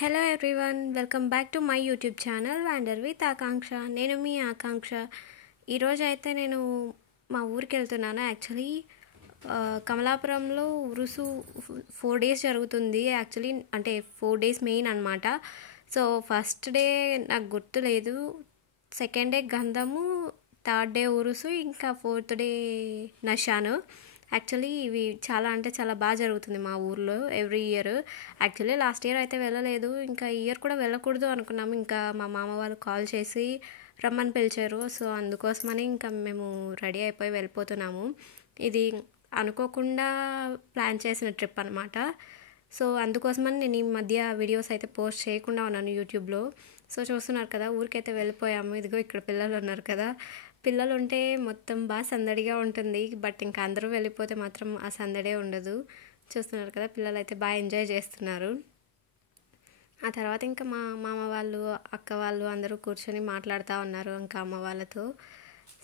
Hello everyone, welcome back to my YouTube channel wonder with Akanksha. నేను మీ ఆకాంక్ష. ఈరోజు అయితే నేను మా ఊరికి వెళ్తున్నాను. యాక్చువల్లీ కమలాపురంలో ఉరుసు 4 days జరుగుతుంది. యాక్చువల్లీ అంటే 4 days మెయిన్ అనమాట. సో ఫస్ట్ డే నాకు గుర్తు లేదు, సెకండ్ డే గంధము, థర్డ్ డే ఉరుసు, ఇంకా ఫోర్త్ డే నషాను. యాక్చువల్లీ ఇవి చాలా అంటే చాలా బాగా జరుగుతుంది మా ఊర్లో every year. Actually last year అయితే వెళ్ళలేదు, ఇంకా ఈ ఇయర్ కూడా వెళ్ళకూడదు అనుకున్నాము. ఇంకా మా మామ వాళ్ళు కాల్ చేసి రమ్మని పిలిచారు. సో అందుకోసమని ఇంకా మేము రెడీ అయిపోయి వెళ్ళిపోతున్నాము. ఇది అనుకోకుండా ప్లాన్ చేసిన ట్రిప్ అనమాట. సో అందుకోసమని నేను ఈ మధ్య వీడియోస్ అయితే పోస్ట్ చేయకుండా ఉన్నాను యూట్యూబ్లో. సో చూస్తున్నారు కదా, ఊరికైతే వెళ్ళిపోయాము. ఇదిగో ఇక్కడ పిల్లలు ఉన్నారు కదా, పిల్లలు ఉంటే మొత్తం బాగా సందడిగా ఉంటుంది. బట్ ఇంకా అందరూ వెళ్ళిపోతే మాత్రం ఆ సందడే ఉండదు. చూస్తున్నారు కదా, పిల్లలు అయితే బాగా ఎంజాయ్ చేస్తున్నారు. ఆ తర్వాత ఇంకా మా మామ వాళ్ళు, అక్క వాళ్ళు అందరూ కూర్చొని మాట్లాడుతూ ఉన్నారు ఇంకా అమ్మ వాళ్ళతో.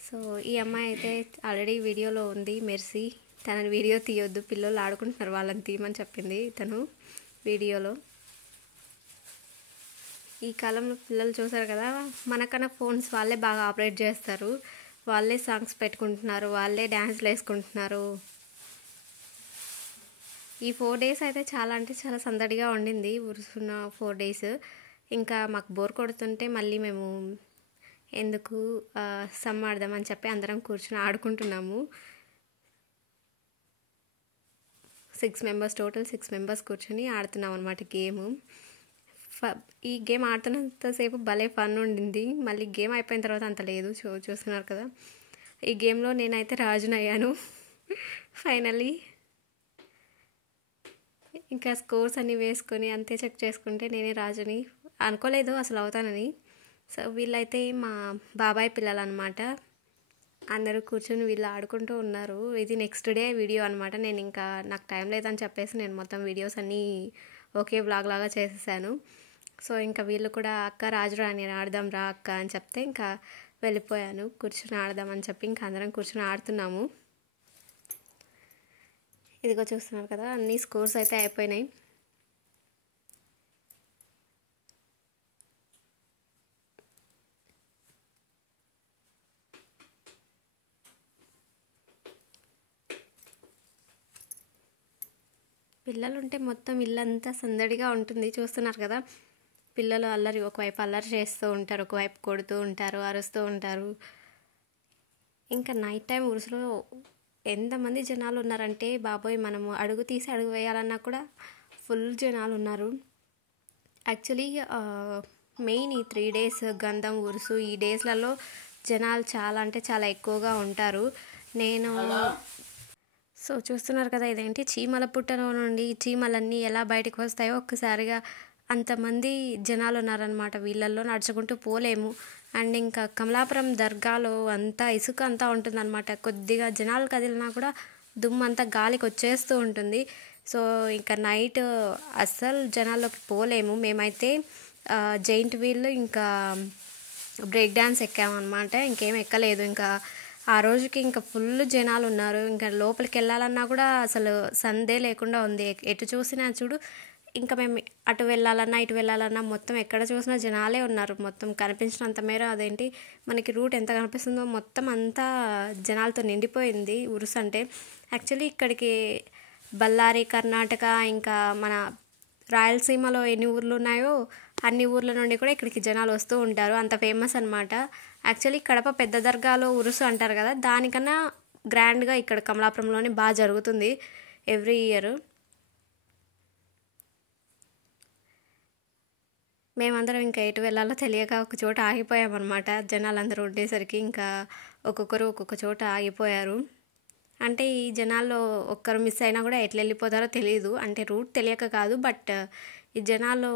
సో ఈ అమ్మాయి అయితే ఆల్రెడీ వీడియోలో ఉంది, మెర్సీ. తనని వీడియో తీయొద్దు, పిల్లలు ఆడుకుంటున్నారు, వాళ్ళని తీయమని చెప్పింది తను వీడియోలో. ఈ కాలంలో పిల్లలు చూసారు కదా, మనకన్నా ఫోన్స్ వాళ్ళే బాగా ఆపరేట్ చేస్తారు, వాళ్ళే సాంగ్స్ పెట్టుకుంటున్నారు, వాళ్ళే డ్యాన్స్లు వేసుకుంటున్నారు. ఈ 4 days అయితే చాలా అంటే చాలా సందడిగా ఉండింది. ఉరుసున్న 4 days. ఇంకా మాకు బోర్ కొడుతుంటే మళ్ళీ మేము ఎందుకు సమ్ ఆడదామని చెప్పి అందరం కూర్చొని ఆడుకుంటున్నాము. 6 members టోటల్, 6 members కూర్చొని ఆడుతున్నాం అనమాట గేమ్. ఈ గేమ్ ఆడుతున్నంతసేపు భలే ఫన్ ఉండింది. మళ్ళీ గేమ్ అయిపోయిన తర్వాత అంత లేదు. చూస్తున్నారు కదా, ఈ గేమ్లో నేనైతే రాజునయ్యాను ఫైనల్లీ. ఇంకా స్కోర్స్ అన్నీ వేసుకొని అంతే చెక్ చేసుకుంటే నేనే రాజుని. అనుకోలేదు అసలు అవుతానని. సో వీళ్ళైతే మా బాబాయ్ పిల్లలు అనమాట. అందరూ కూర్చొని వీళ్ళు ఆడుకుంటూ ఉన్నారు. ఇది నెక్స్ట్ డే వీడియో అనమాట. నేను ఇంకా నాకు టైం లేదని చెప్పేసి నేను మొత్తం వీడియోస్ అన్నీ ఒకే బ్లాగ్ లాగా చేసేసాను. సో ఇంకా వీళ్ళు కూడా అక్క రాజు రాని ఆడదాం రా అక్క అని చెప్తే ఇంకా వెళ్ళిపోయాను. కూర్చొని ఆడదామని చెప్పి ఇంకా అందరం కూర్చొని ఆడుతున్నాము. ఇదిగో చూస్తున్నారు కదా, అన్ని స్కోర్స్ అయితే అయిపోయినాయి. పిల్లలు ఉంటే మొత్తం ఇల్లంతా సందడిగా ఉంటుంది. చూస్తున్నారు కదా, పిల్లలు అల్లరి, ఒకవైపు అల్లరి చేస్తూ ఉంటారు, ఒకవైపు కొడుతూ ఉంటారు, అరుస్తూ ఉంటారు. ఇంకా నైట్ టైం ఉరుసులో ఎంతమంది జనాలు ఉన్నారంటే బాబోయ్, మనము అడుగు తీసి అడుగు వేయాలన్నా కూడా ఫుల్ జనాలు ఉన్నారు. యాక్చువల్లీ మెయిన్ ఈ 3 days గంధం ఉరుసు, ఈ డేస్లలో జనాలు చాలా అంటే చాలా ఎక్కువగా ఉంటారు. సో చూస్తున్నారు కదా, ఇదేంటి చీమల పుట్టలో నుండి చీమలన్నీ ఎలా బయటకు వస్తాయో ఒక్కసారిగా అంతమంది జనాలు ఉన్నారనమాట. వీళ్ళల్లో నడుచుకుంటూ పోలేము. అండ్ ఇంకా కమలాపురం దర్గాలో అంతా ఇసుక అంతా ఉంటుందన్నమాట. కొద్దిగా జనాలు కదిలినా కూడా దుమ్ము అంతా గాలికి వచ్చేస్తూ ఉంటుంది. సో ఇంకా నైట్ అస్సలు జనాల్లోకి పోలేము. మేమైతే జైంట్ వీల్ ఇంకా బ్రేక్ డ్యాన్స్ ఎక్కామన్నమాట. ఇంకేం ఎక్కలేదు. ఇంకా ఆ రోజుకి ఇంకా ఫుల్ జనాలు ఉన్నారు. ఇంకా లోపలికి వెళ్ళాలన్నా కూడా అసలు సందే లేకుండా ఉంది. ఎటు చూసినా చూడు, ఇంకా మేము అటు వెళ్ళాలన్నా ఇటు వెళ్ళాలన్నా మొత్తం ఎక్కడ చూసినా జనాలే ఉన్నారు. మొత్తం కనిపించినంత మేర అదేంటి మనకి రూట్ ఎంత కనిపిస్తుందో మొత్తం అంతా జనాలతో నిండిపోయింది ఉరుసు అంటే. యాక్చువల్లీ ఇక్కడికి బళ్ళారి, కర్ణాటక, ఇంకా మన రాయలసీమలో ఎన్ని ఊర్లు ఉన్నాయో అన్ని ఊర్ల నుండి కూడా ఇక్కడికి జనాలు వస్తూ ఉంటారు. అంత ఫేమస్ అనమాట. యాక్చువల్లీ కడప పెద్ద దర్గాలో ఉరుసు అంటారు కదా, దానికన్నా గ్రాండ్గా ఇక్కడ కమలాపురంలోనే బాగా జరుగుతుంది ఎవ్రీ ఇయర్. మేమందరం ఇంకా ఎటు వెళ్ళాలో తెలియక ఒక చోట ఆగిపోయామన్నమాట. జనాలందరూ ఉండేసరికి ఇంకా ఒక్కొక్కరు ఒక్కొక్క చోట ఆగిపోయారు. అంటే ఈ జనాల్లో ఒక్కరు మిస్ అయినా కూడా ఎట్లా వెళ్ళిపోతారో తెలియదు. అంటే రూట్ తెలియక కాదు, బట్ ఈ జనాల్లో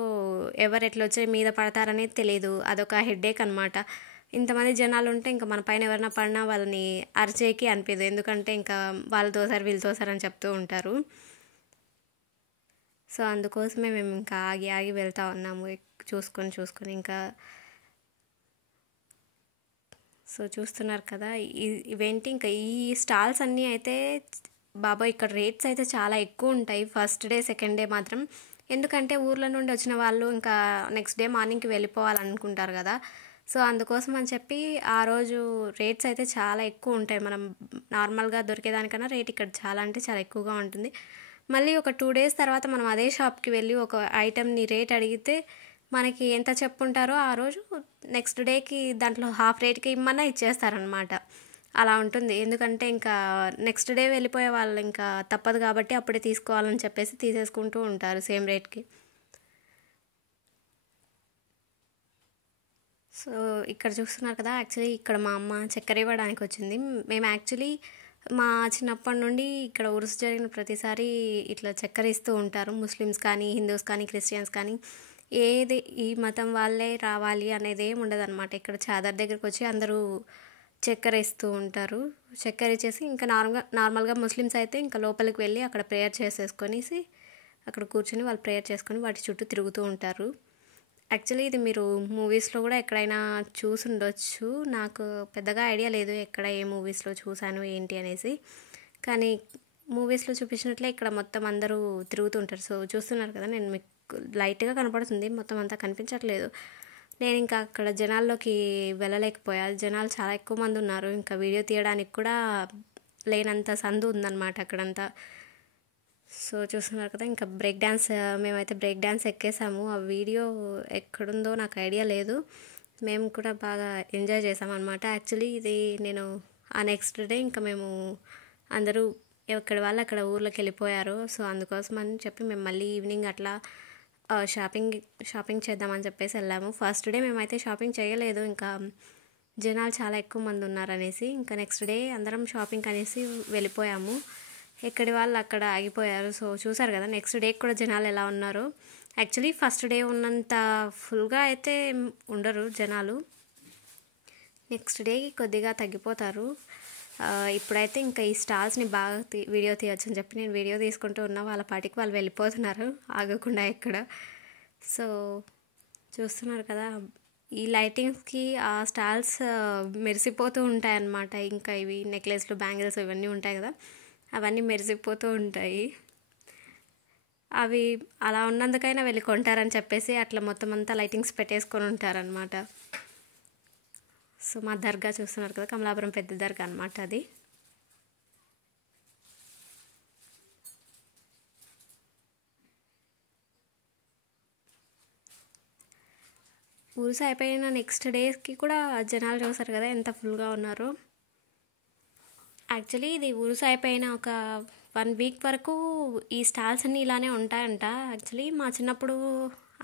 ఎవరు ఎట్లా వచ్చి మీద పడతారనేది తెలియదు. అదొక హెడ్ఏక్ అనమాట. ఇంతమంది జనాలు ఉంటే ఇంకా మన పైన ఎవరైనా పడినా వాళ్ళని అరిచేకి అనిపించదు. ఎందుకంటే ఇంకా వాళ్ళు తోసారు వీళ్ళు తోసారని చెప్తూ ఉంటారు. సో అందుకోసమే మేము ఇంకా ఆగి ఆగి వెళ్తూ ఉన్నాము, చూసుకొని ఇంకా. సో చూస్తున్నారు కదా, ఇవేంటి ఇంకా ఈ స్టాల్స్ అన్నీ అయితే బాబా ఇక్కడ రేట్స్ అయితే చాలా ఎక్కువ ఉంటాయి. ఫస్ట్ డే సెకండ్ డే మాత్రం ఎందుకంటే ఊర్ల నుండి వచ్చిన వాళ్ళు ఇంకా నెక్స్ట్ డే మార్నింగ్కి వెళ్ళిపోవాలనుకుంటారు కదా. సో అందుకోసం అని చెప్పి ఆ రోజు రేట్స్ అయితే చాలా ఎక్కువ ఉంటాయి. మనం నార్మల్గా దొరికేదానికన్నా రేట్ ఇక్కడ చాలా అంటే చాలా ఎక్కువగా ఉంటుంది. మళ్ళీ ఒక 2 డేస్ తర్వాత మనం అదే షాప్కి వెళ్ళి ఒక ఐటెంని రేట్ అడిగితే మనకి ఎంత చెప్పుంటారో ఆ రోజు నెక్స్ట్ డేకి దాంట్లో హాఫ్ రేట్కి ఇమ్మన్నా ఇచ్చేస్తారనమాట. అలా ఉంటుంది. ఎందుకంటే ఇంకా నెక్స్ట్ డే వెళ్ళిపోయే వాళ్ళు ఇంకా తప్పదు కాబట్టి అప్పుడే తీసుకోవాలని చెప్పేసి తీసేసుకుంటూ ఉంటారు సేమ్ రేట్కి. సో ఇక్కడ చూస్తున్నారు కదా, యాక్చువల్లీ ఇక్కడ మా అమ్మ చక్కెర ఇవ్వడానికి వచ్చింది. మేము యాక్చువల్లీ మా చిన్నప్పటి నుండి ఇక్కడ ఉరుసు జరిగిన ప్రతిసారి ఇట్లా చక్కెర ఇస్తూ ఉంటారు. ముస్లిమ్స్ కానీ, హిందూస్ కానీ, క్రిస్టియన్స్ కానీ ఏది ఈ మతం వాళ్ళే రావాలి అనేది ఏమి ఉండదన్నమాట. ఇక్కడ చాదర్ దగ్గరికి వచ్చి అందరూ చక్కెర ఇస్తూ ఉంటారు. చక్కెర ఇచ్చేసి ఇంకా నార్మల్గా ముస్లిమ్స్ అయితే ఇంకా లోపలికి వెళ్ళి అక్కడ ప్రేయర్ చేసేసుకొనేసి అక్కడ కూర్చొని వాళ్ళు ప్రేయర్ చేసుకొని వాటి చుట్టూ తిరుగుతూ ఉంటారు. యాక్చువల్లీ ఇది మీరు మూవీస్లో కూడా ఎక్కడైనా చూసి ఉండొచ్చు. నాకు పెద్దగా ఐడియా లేదు ఎక్కడ ఏ మూవీస్లో చూశాను ఏంటి అనేసి. కానీ మూవీస్లో చూపించినట్లే ఇక్కడ మొత్తం అందరూ తిరుగుతూ ఉంటారు. సో చూస్తున్నారు కదా, నేను మీకు లైట్గా కనపడుతుంది, మొత్తం అంతా కనిపించట్లేదు. నేను ఇంకా అక్కడ జనాల్లోకి వెళ్ళలేకపోయా. జనాలు చాలా ఎక్కువ మంది ఉన్నారు. ఇంకా వీడియో తీయడానికి కూడా లేనంత సందు ఉందన్నమాట అక్కడంతా. సో చూస్తున్నారు కదా, ఇంకా బ్రేక్ డ్యాన్స్, మేమైతే బ్రేక్ డ్యాన్స్ ఎక్కేసాము. ఆ వీడియో ఎక్కడుందో నాకు ఐడియా లేదు. మేము కూడా బాగా ఎంజాయ్ చేసామన్నమాట. యాక్చువల్లీ ఇది నేను ఆ నెక్స్ట్ డే ఇంకా మేము అందరూ ఎక్కడ వాళ్ళు అక్కడ ఊర్లోకి వెళ్ళిపోయారు. సో అందుకోసం అని చెప్పి మేము మళ్ళీ ఈవినింగ్ అట్లా షాపింగ్ చేద్దామని చెప్పేసి వెళ్ళాము. ఫస్ట్ డే మేమైతే షాపింగ్ చేయలేదు, ఇంకా జనాలు చాలా ఎక్కువ మంది ఉన్నారనేసి. ఇంకా నెక్స్ట్ డే అందరం షాపింగ్ అనేసి వెళ్ళిపోయాము. ఎక్కడి వాళ్ళు అక్కడ ఆగిపోయారు. సో చూసారు కదా నెక్స్ట్ డే కూడా జనాలు ఎలా ఉన్నారు. యాక్చువల్లీ ఫస్ట్ డే ఉన్నంత ఫుల్గా అయితే ఉండరు జనాలు, నెక్స్ట్ డేకి కొద్దిగా తగ్గిపోతారు. ఇప్పుడైతే ఇంకా ఈ స్టాల్స్ని బాగా వీడియో తీయచ్చు అని చెప్పి నేను వీడియో తీసుకుంటూ ఉన్నా. వాళ్ళ పాటికి వాళ్ళు వెళ్ళిపోతున్నారు ఆగకుండా ఎక్కడ. సో చూస్తున్నారు కదా, ఈ లైటింగ్స్కి ఆ స్టాల్స్ మెరిసిపోతూ ఉంటాయి అన్నమాట. ఇంకా ఇవి నెక్లెస్లు, బ్యాంగిల్స్ ఇవన్నీ ఉంటాయి కదా, అవన్నీ మెరిసిపోతూ ఉంటాయి. అవి అలా ఉన్నందుకైనా వెళ్ళి కొంటారని చెప్పేసి అట్లా మొత్తం అంతా లైటింగ్స్ పెట్టేసుకొని ఉంటారనమాట. సో మా దర్గా చూస్తున్నారు కదా, కమలాపురం పెద్ద దర్గా అనమాట అది. ఊరుసు అయిపోయిన నెక్స్ట్ డేస్కి కూడా జనాలు చూసారు కదా ఎంత ఫుల్గా ఉన్నారో. యాక్చువల్లీ ఇది ఊరుసు అయిపోయిన ఒక 1 వీక్ వరకు ఈ స్టాల్స్ అన్నీ ఇలానే ఉంటాయంట. యాక్చువల్లీ మా చిన్నప్పుడు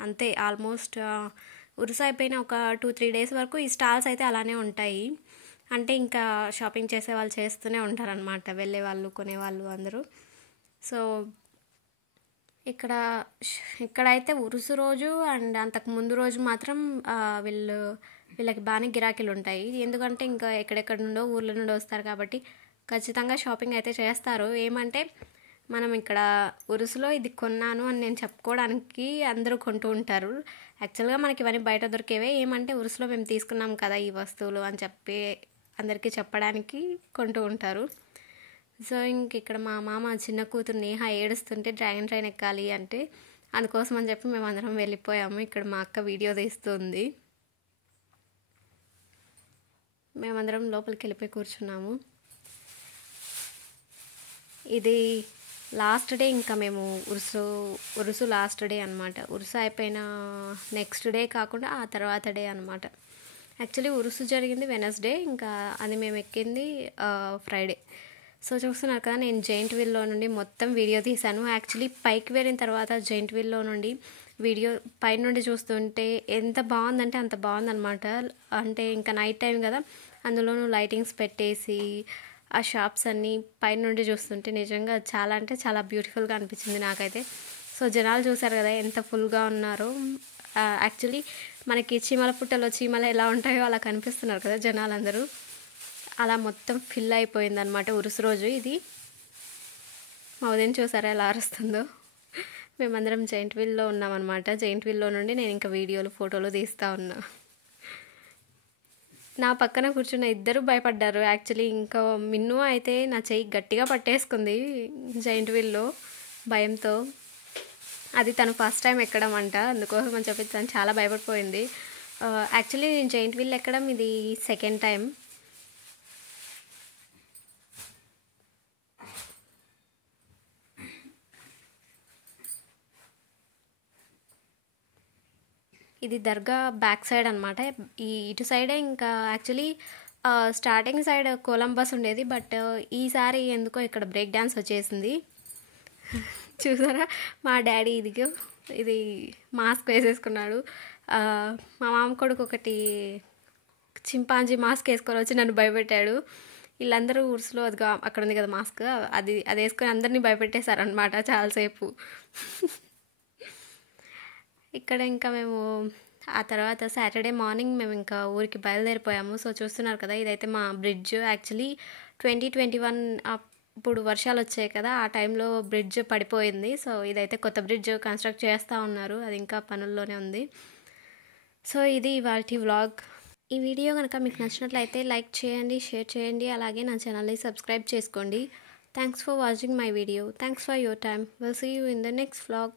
అంతే, ఆల్మోస్ట్ ఉరుసు అయిపోయిన ఒక 2-3 డేస్ వరకు ఈ స్టాల్స్ అయితే అలానే ఉంటాయి. అంటే ఇంకా షాపింగ్ చేసే వాళ్ళు చేస్తూనే ఉంటారనమాట, వెళ్ళే వాళ్ళు కొనేవాళ్ళు అందరూ. సో ఇక్కడైతే ఉరుసు రోజు అండ్ అంతకు ముందు రోజు మాత్రం వీళ్ళకి బాగానే గిరాకీలు ఉంటాయి. ఎందుకంటే ఇంకా ఎక్కడెక్కడ నుండో ఊర్ల నుండి వస్తారు కాబట్టి ఖచ్చితంగా షాపింగ్ అయితే చేస్తారు. ఏమంటే మనం ఇక్కడ ఉరుసులో ఇది కొన్నాను అని నేను చెప్పుకోవడానికి అందరూ కొంటూ ఉంటారు. యాక్చువల్గా మనకి ఇవన్నీ బయట దొరికేవే, ఏమంటే ఉరుసులో మేము తీసుకున్నాం కదా ఈ వస్తువులు అని చెప్పి అందరికీ చెప్పడానికి కొంటూ ఉంటారు. సో ఇంక ఇక్కడ మా మామ చిన్న కూతురు నేహ ఏడుస్తుంటే డ్రాగన్ ట్రైన్ ఎక్కాలి అంటే అందుకోసం అని చెప్పి మేము అందరం వెళ్ళిపోయాము. ఇక్కడ మా అక్క వీడియో తీస్తుంది, మేమందరం లోపలికి వెళ్ళిపోయి కూర్చున్నాము. ఇది లాస్ట్ డే, ఇంకా మేము ఉరుసు లాస్ట్ డే అనమాట. ఉరుసు అయిపోయిన నెక్స్ట్ డే కాకుండా ఆ తర్వాత డే అనమాట. యాక్చువల్లీ ఉరుసు జరిగింది వెనస్డే, ఇంకా అది మేము ఎక్కింది ఫ్రైడే. సో చూస్తున్నారు కదా, నేను జైంట్ వీల్లో నుండి మొత్తం వీడియో తీశాను. యాక్చువల్లీ పైకి వెళ్ళిన తర్వాత జైంట్ వీల్లో నుండి వీడియో పైన నుండి చూస్తుంటే ఎంత బాగుందంటే అంత బాగుందనమాట. అంటే ఇంకా నైట్ టైం కదా, అందులోనూ లైటింగ్స్ పెట్టేసి ఆ షాప్స్ అన్నీ పైన నుండి చూస్తుంటే నిజంగా చాలా అంటే చాలా బ్యూటిఫుల్గా అనిపించింది నాకైతే. సో జనాలు చూసారు కదా ఎంత ఫుల్గా ఉన్నారో. యాక్చువల్లీ మనకి చీమల పుట్టలో చీమలు ఎలా ఉంటాయో అలా కనిపిస్తున్నారు కదా జనాలందరూ. అలా మొత్తం ఫిల్ అయిపోయిందనమాట ఉరుసు రోజు. ఇది మా ఉదయం చూసారా ఎలా అరుస్తుందో. మేమందరం జైంట్ వీల్లో ఉన్నామన్నమాట. జైంట్ వీల్లో నుండి నేను ఇంకా వీడియోలు, ఫోటోలు తీస్తూ ఉన్నా. నా పక్కన కూర్చున్న ఇద్దరు భయపడ్డారు. యాక్చువల్లీ ఇంకా మిన్ను అయితే నా చెయ్యి గట్టిగా పట్టేసుకుంది జైంట్ వీల్లో భయంతో. అది తను ఫస్ట్ టైం ఎక్కడం అంట, అందుకోసం అని చెప్పి తను చాలా భయపడిపోయింది. యాక్చువల్లీ నేను జైంట్ వీల్ ఎక్కడం ఇది సెకండ్ టైం. ఇది దర్గా బ్యాక్ సైడ్ అనమాట. ఇటు సైడే ఇంకా యాక్చువల్లీ స్టార్టింగ్ సైడ్ కొలంబస్ ఉండేది, బట్ ఈసారి ఎందుకో ఇక్కడ బ్రేక్ డ్యాన్స్ వచ్చేసింది. చూసారా మా డాడీ ఇది మాస్క్ వేసేసుకున్నాడు. మా మామ కొడుకు ఒకటి చింపాంజీ మాస్క్ వేసుకొని వచ్చి నన్ను భయపెట్టాడు. వీళ్ళందరూ ఊర్సులో అదిగా అక్కడ ఉంది కదా మాస్క్, అది వేసుకొని అందరినీ భయపెట్టేశారనమాట చాలాసేపు. ఇక్కడ ఇంకా మేము ఆ తర్వాత సాటర్డే మార్నింగ్ మేము ఇంకా ఊరికి బయలుదేరిపోయాము. సో చూస్తున్నారు కదా, ఇదైతే మా బ్రిడ్జ్. యాక్చువల్లీ 2021 అప్పుడు వర్షాలు వచ్చాయి కదా, ఆ టైంలో బ్రిడ్జ్ పడిపోయింది. సో ఇదైతే కొత్త బ్రిడ్జ్ కన్స్ట్రక్ట్ చేస్తూ ఉన్నారు, అది ఇంకా పనుల్లోనే ఉంది. సో ఇది ఇవాల్టి వ్లాగ్. ఈ వీడియో కనుక మీకు నచ్చినట్లయితే లైక్ చేయండి, షేర్ చేయండి, అలాగే నా ఛానల్ని సబ్స్క్రైబ్ చేసుకోండి. Thanks for watching my video. Thanks for your time. Will see you in the next vlog.